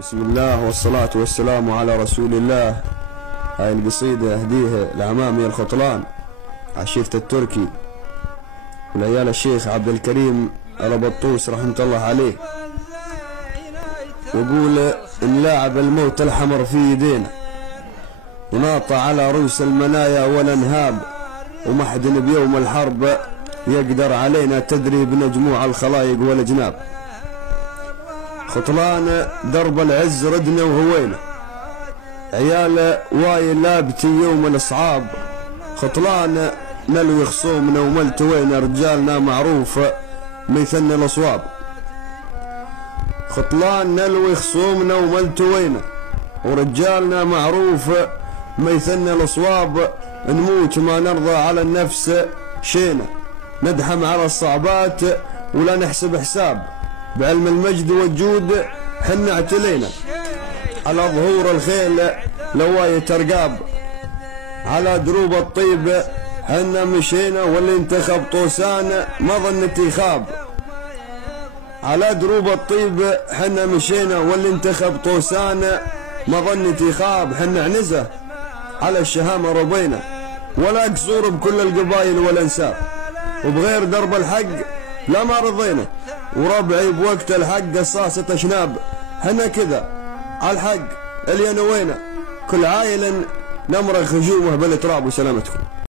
بسم الله والصلاة والسلام على رسول الله. هاي القصيدة أهديها لعمامي الخطلان عشيرة التركي ولعيال الشيخ عبد الكريم البطوس رحمة الله عليه، وقول نلاعب الموت الحمر في يدينا وناطع على رؤوس المنايا والانهاب، ومحدن بيوم الحرب يقدر علينا تدري بنجموع الخلايق والجناب. خطلان درب العز ردنا وهوينا، عيال وايل لابتي يوم الاصعاب. خطلان نلوي خصومنا وملتوينا، رجالنا معروف ميثن الاصواب. خطلان نلوي خصومنا وملتوينا، ورجالنا معروف ميثن الاصواب. نموت ما نرضى على النفس شينا، ندحم على الصعبات ولا نحسب حساب. بعلم المجد والجود حنا اعتلينا، على ظهور الخيل لواية رقاب. على دروب الطيب حنا مشينا، واللي انتخب طوسان ما ظنتي خاب. على دروب الطيب حنا مشينا، واللي انتخب طوسان ما ظنتي خاب. حنا عنزة على الشهامة ربينا، ولا قصور بكل القبايل والانساب. وبغير درب الحق لا ما رضينا، وربعي بوقت الحق قصاصة اشناب. حنا كذا على الحق اللي نوينا، كل عايل نمرق هجومه بالتراب. وسلامتكم.